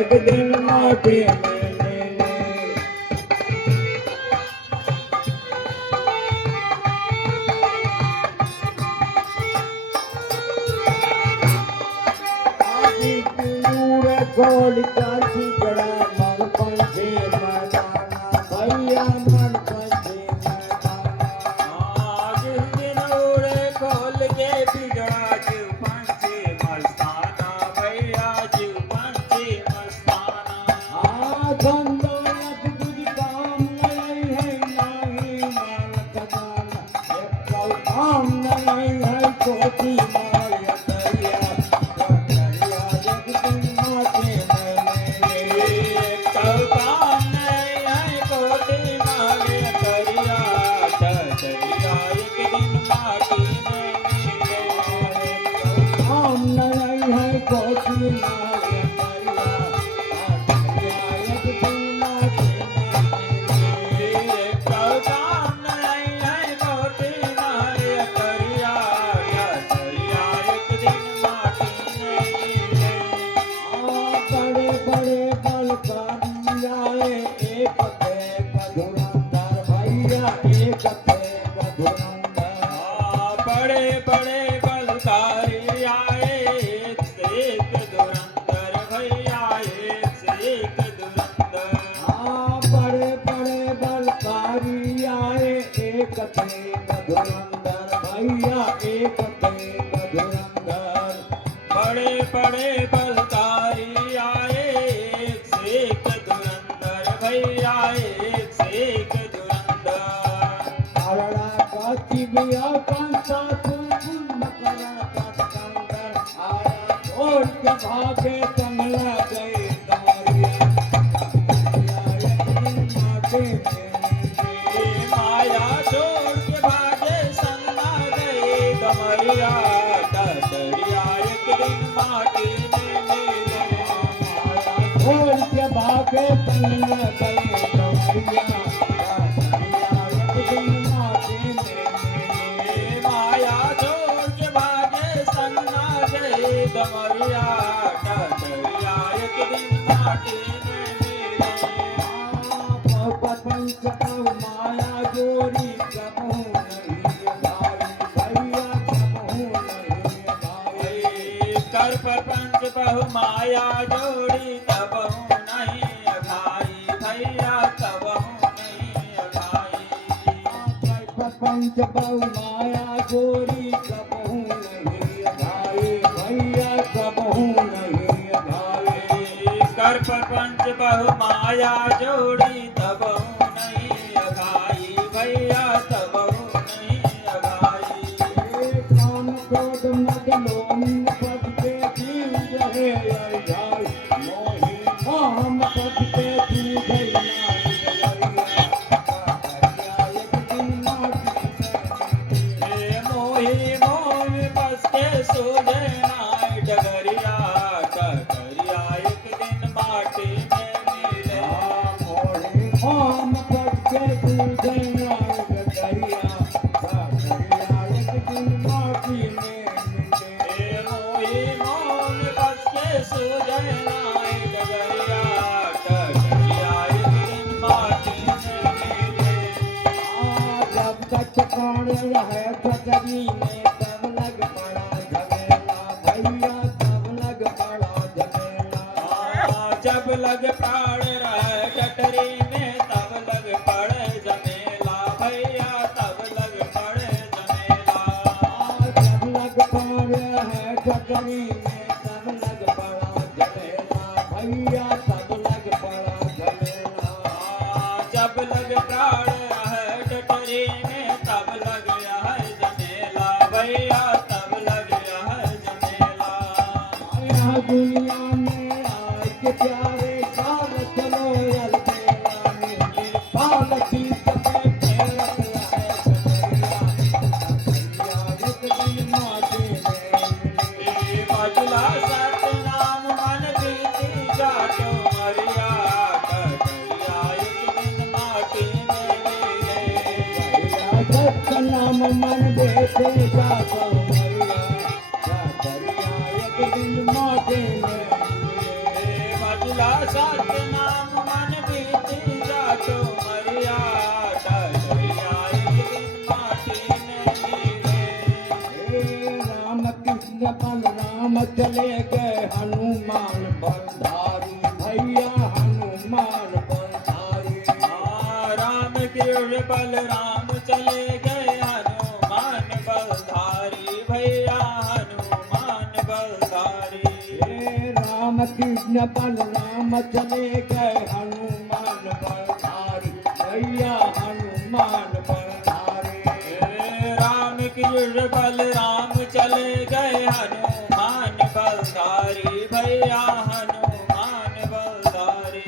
एक दिन माटी गोल काठी जड़ा मन पंछी मदाना भैया मन पंछी मदाना जिस दिन उड़े खोल के बिगड़ा जीव पंछी मस्ताना भैया जीव पंछी मस्ताना दौलत तुझ काम नहीं है नहीं माल खजाना एक काम नहीं है कोठी माल दरिया बड़े बड़े बलकारी आए एक से एक धुरंधर भैया एक से एक धुरंधर बड़े बड़े बलकारी आए एक थे धुरंधर भैया एक थे धुरंधर बड़े बड़े बलकारी आए एक से एक धुरंधर भैया एक से एक धुरंधर बिया कंसा तुम करा कंकर आया छोड़ के भागे कमला गए दमरिया माया छोड़ के भागे सन्ना गए कमरिया डरिया एक दिन माटी में मिले माया छोड़ के भागे कमला गए दमरिया कमरिया डरिया एक दिन माटी में मिले पंच माया जोड़ी कबहू नहीं भाई भैया कबहू नहीं भाई कर प्रपंच बहु माया जोड़ी तबहू नहीं भाई भैया तबहू नहीं भाई प्रपंच बहु माया जोड़ी कबहू नहीं भाई भैया कबहू नहीं भाई कर प्रपंच बहु माया जोड़ी तबहू नहीं भाई भैया तबहू नहीं भाई काम क्रोध मद लोम पद पे जीव रहे जाय मोहि काम पद पे जीव मोही मोह बस के सो जाए डगरिया डगरिया एक दिन माटी में मिले हम पक्के दूधैया डगरिया डगरिया एक दिन माटी में मिले मोही मोह बस के सो जाए डगरिया डगरिया एक दिन माटी में मिले जब तक प्राण रहे ठकरी में तब लग पड़ा झमेला भैया तब लग पड़ा झमेला जब लग प्राण रहे कटरी में तब लग पड़े जमेला भैया तब लग पड़े जमेला जब लग प्राण रहे ठकरी में तब लग पड़ा झमेला भैया तब लग पड़ा झमेला जब लग प्राण रहे कटरी में तब लग है जमेला भैया तब लग है जमेला आया दुनिया में आए के प्यारे साल चलो यल मेला में पाल की तपे फेरत है सजरिया एक दिन माटी में मिले मजला सतनाम मन बीती जाटो मरिया डगरिया एक दिन माटी में सत्य नाम मन बेटे जातो मरिया दरिया एक दिन माटे में बजला सत्य नाम मन बीती जातो मरिया दरिया एक दिन माटी में मिले। राम कृष्ण बलराम चले गए हनुमान बलधारी भैया हनुमान बलधारी राम कृष्ण बलराम चले गए हनुमान बलधारी भैया हनुमान बलधारी। राम कृष्ण बलराम चले गए हनुमान बलधारी भैया हनुमान बलधारी राम कृष्ण बलराम चले गए हनुमान बलधारी भैया हनुमान बलधारी।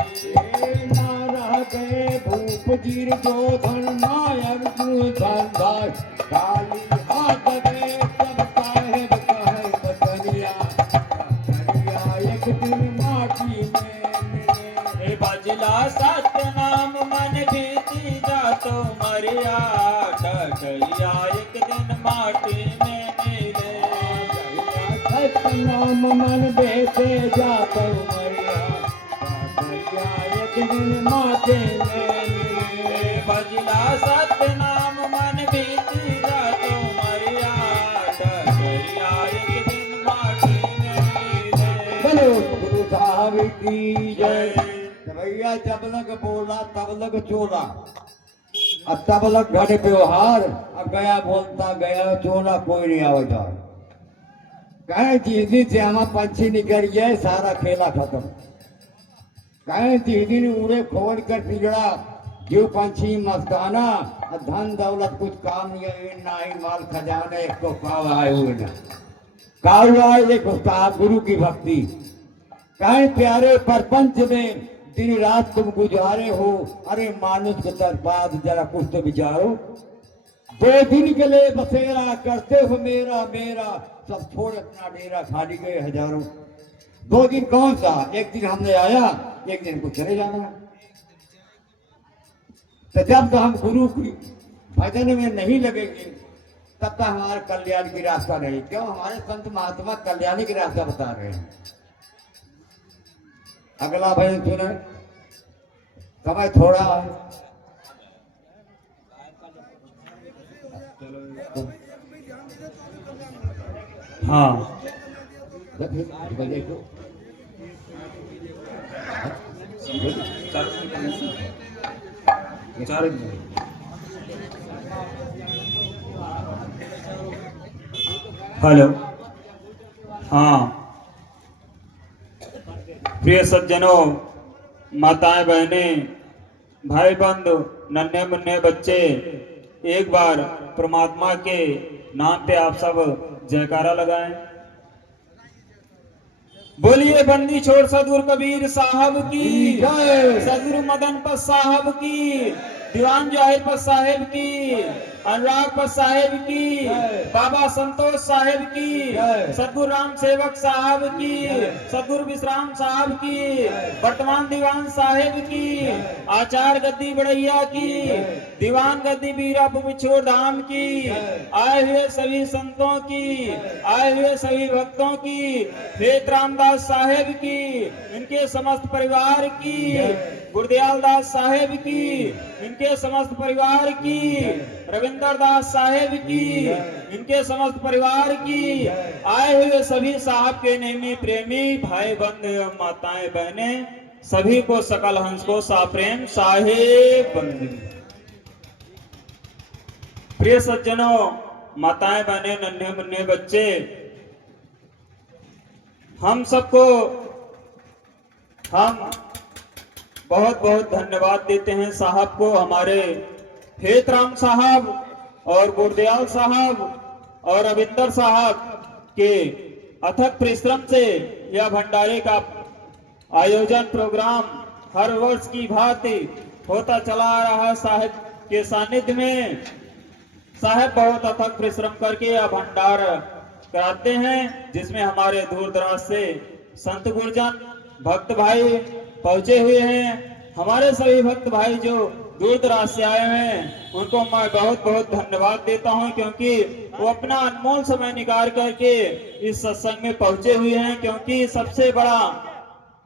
ना रह गए भूप जीर जोधन नायक धनदार काली हाथ गए सब साहेब कहे बचनिया बचनिया एक दिन माटी में मिले बजला सत्य नाम मन बीती जातो मरिया डरिया एक दिन माटी में मिले। सत्य नाम मन बेटे जातो मरिया बचनिया एक दिन माटी में मिले बजला सत्य नाम मन बीती जातो मरिया डरिया एक दिन माटी में मिले। बोलो गुरु साहब की जय। भैया जब लग बोला तब लग चोला अब तब लग घड़े व्यवहार अब गया बोलता गया चोला कोई नहीं आवेगा कहे जिस से हम पंछी निकल गए सारा खेला खत्म कहे जिस दिन उड़े खोल कर पिजड़ा जो पंछी मस्ताना और धन दौलत कुछ काम नहीं है ना ही माल खजाने एक तो काव आए हुए ना काव आए एक उस्ताद गुरु की भक्ति कहे प्यारे परपंच में दिन रात तुम गुजारे हो अरे मानुष के तरपाद जरा कुछ तो विचारो 2 दिन के लिए बसेरा करते हो मेरा मेरा सब छोड़ अपना डेरा खाली गए हजारों 2 दिन कौन सा एक दिन हमने आया एक दिन को चले जाना तो जब तो हम गुरु की भजन में नहीं लगेंगे तब तक हमारे कल्याण की रास्ता नहीं क्यों हमारे संत महात्मा कल्याण की रास्ता बता रहे हैं। अगला भजन सुने समय थोड़ा है हाँ देखो हेलो हाँ प्रिय सज्जनों माताएं बहनें भाई बंधु नन्हे मुन्ने बच्चे एक बार परमात्मा के नाम पे आप सब जयकारा लगाएं। बोलिए बंदी छोड़ सदगुरु कबीर साहब की जय। सदगुरु मदन पत साहब की दीवान जाहिर पत साहेब की अनुराग पत साहेब की बाबा संतोष साहेब की सदगुरु राम सेवक साहब की सदगुरु विश्राम साहब की वर्तमान दीवान साहेब की आचार गद्दी बड़ैया की दीवान गद्दी बीरा बिछोड़ धाम की आए हुए सभी संतों की आए हुए सभी भक्तों की फेत रामदास साहेब की इनके समस्त परिवार की गुरदयाल दास साहेब की इनके समस्त परिवार की रविंदर दास साहेब की इनके समस्त परिवार की आए हुए सभी साहब के नेमी प्रेमी भाई बंधु एवं माताएं बहनें सभी को सकल हंस को साप्रेम साहेब बंधु। प्रिय सज्जनों माताएं बहनें नन्हे मुन्ने बच्चे हम सबको हम बहुत बहुत धन्यवाद देते हैं साहब को हमारे हेतराम साहब और गुरदयाल साहब और रविंदर साहब के अथक परिश्रम से यह भंडारे का आयोजन प्रोग्राम हर वर्ष की भांति होता चला आ रहा साहब के सानिध्य में। साहब बहुत अथक परिश्रम करके यह भंडार कराते हैं जिसमें हमारे दूर दराज से संत गुरजन भक्त भाई पहुंचे हुए हैं। हमारे सभी भक्त भाई जो दूर दराज से आए हैं, उनको मैं बहुत बहुत धन्यवाद देता हूं, क्योंकि वो अपना अनमोल समय निकाल करके इस सत्संग में पहुंचे हुए हैं। क्योंकि सबसे बड़ा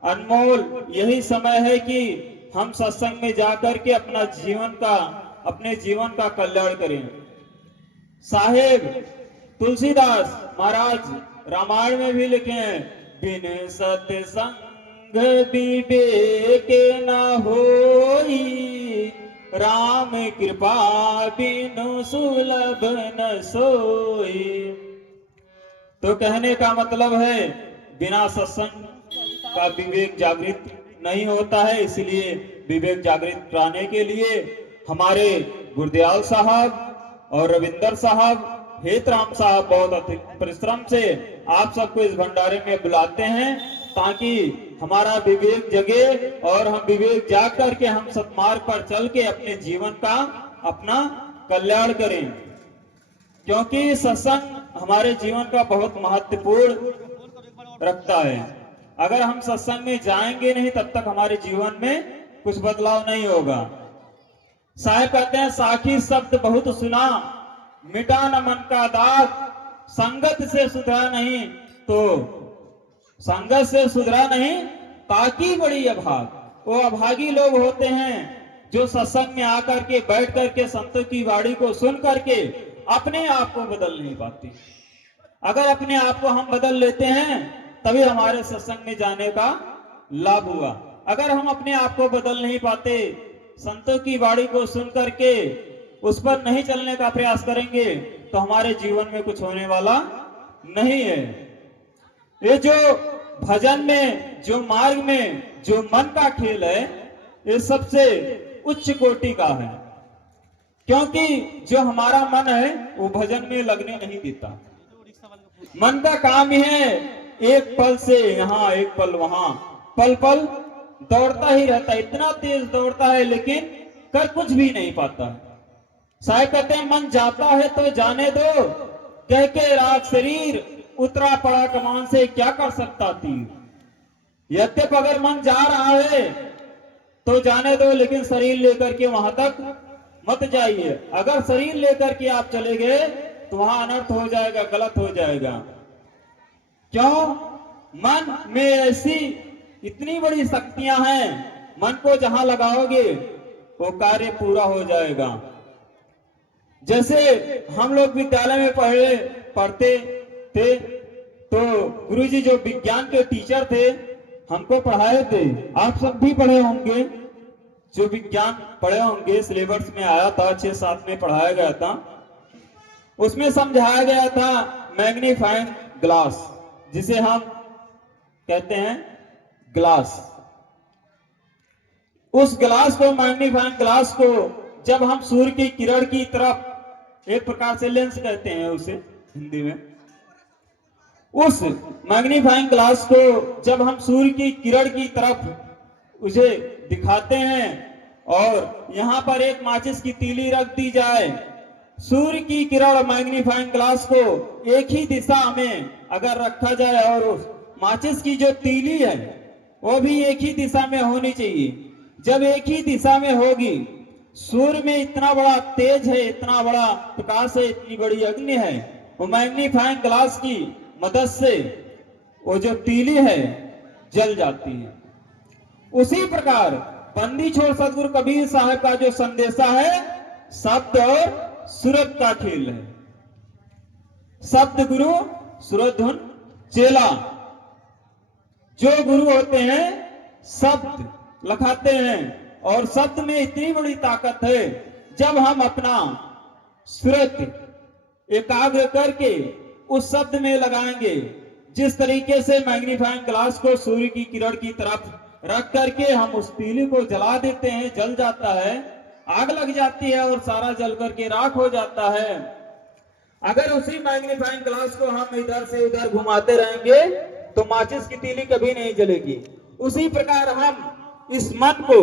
अनमोल यही समय है कि हम सत्संग में जाकर के अपने जीवन का कल्याण करें। साहेब तुलसीदास महाराज रामायण में भी लिखे हैं, बिन सत्संग विवेक न होई, राम कृपा बिनु सुलभ न सोई। तो कहने का मतलब है बिना सत्संग का विवेक जागृत नहीं होता है। इसलिए विवेक जागृत कराने के लिए हमारे गुरदयाल साहब और रविंदर साहब, हेतराम साहब बहुत अधिक परिश्रम से आप सबको इस भंडारे में बुलाते हैं, ताकि हमारा विवेक जगे और हम विवेक जाग करके हम सत्मार्ग पर चल के अपने जीवन का अपना कल्याण करें। क्योंकि सत्संग हमारे जीवन का बहुत महत्वपूर्ण रखता है। अगर हम सत्संग में जाएंगे नहीं तब तक हमारे जीवन में कुछ बदलाव नहीं होगा। साहब कहते हैं, साखी शब्द बहुत सुना, मिटा न मन का दाग, संगत से सुधरा नहीं तो संगत से सुधरा नहीं ताकि बड़ी अभाग। वो अभागी लोग होते हैं जो सत्संग में आकर के बैठ करके संतों की वाणी को सुन करके अपने आप को बदल नहीं पाते। अगर अपने आप को हम बदल लेते हैं तभी हमारे सत्संग में जाने का लाभ हुआ। अगर हम अपने आप को बदल नहीं पाते, संतों की वाणी को सुन करके उस पर नहीं चलने का प्रयास करेंगे तो हमारे जीवन में कुछ होने वाला नहीं है। ये जो भजन में, जो मार्ग में, जो मन का खेल है, ये सबसे उच्च कोटि का है। क्योंकि जो हमारा मन है वो भजन में लगने नहीं देता। मन का काम ही है एक पल से यहाँ एक पल वहां, पल पल दौड़ता ही रहता है। इतना तेज दौड़ता है लेकिन कर कुछ भी नहीं पाता। साहब कहते हैं, मन जाता है तो जाने दो, कह के राख शरीर उतरा पड़ा कमान से क्या कर सकता तीर। यद्यप अगर मन जा रहा है तो जाने दो, लेकिन शरीर लेकर के वहां तक मत जाइए। अगर शरीर लेकर के आप चले गए तो वहां अनर्थ हो जाएगा, गलत हो जाएगा। क्यों? मन में ऐसी इतनी बड़ी शक्तियां हैं, मन को जहां लगाओगे वो कार्य पूरा हो जाएगा। जैसे हम लोग विद्यालय में पढ़ते थे तो गुरुजी जो विज्ञान के टीचर थे हमको पढ़ाए थे, आप सब भी पढ़े होंगे, जो विज्ञान पढ़े होंगे, सिलेबस में आया था, 6-7 में पढ़ाया गया था। उसमें समझाया गया था मैग्नीफाइंग ग्लास, जिसे हम कहते हैं ग्लास। उस ग्लास को, मैग्नीफाइंग ग्लास को जब हम सूर्य की किरण की तरफ, एक प्रकार से लेंस कहते हैं उसे हिंदी में, उस मैग्नीफाइंग ग्लास को जब हम सूर्य की किरण की तरफ उसे दिखाते हैं और यहां पर एक माचिस की तीली रख दी जाए, सूर्य की किरण मैग्नीफाइंग ग्लास को एक ही दिशा में अगर रखा जाए और उस माचिस की जो तीली है वो भी एक ही दिशा में होनी चाहिए। जब एक ही दिशा में होगी, सूर्य में इतना बड़ा तेज है, इतना बड़ा प्रकाश है, इतनी बड़ी अग्नि है, वो मैग्नीफाइंग ग्लास की मदद से वो जो तीली है जल जाती है। उसी प्रकार बंदी छोड़ सदगुरु कबीर साहब का जो संदेशा है, शब्द और सूरत का खेल है। शब्द गुरु, सूरत धुन चेला। जो गुरु होते हैं शब्द लखाते हैं और शब्द में इतनी बड़ी ताकत है, जब हम अपना सूरत एकाग्र करके उस शब्द में लगाएंगे, जिस तरीके से मैग्नीफाइंग ग्लास को सूर्य की किरण की तरफ रख करके हम उस तीली को जला देते हैं, जल जाता है, आग लग जाती है और सारा जल करके राख हो जाता है। अगर उसी मैग्नीफाइंग ग्लास को हम इधर से उधर घुमाते रहेंगे तो माचिस की तीली कभी नहीं जलेगी। उसी प्रकार हम इस मन को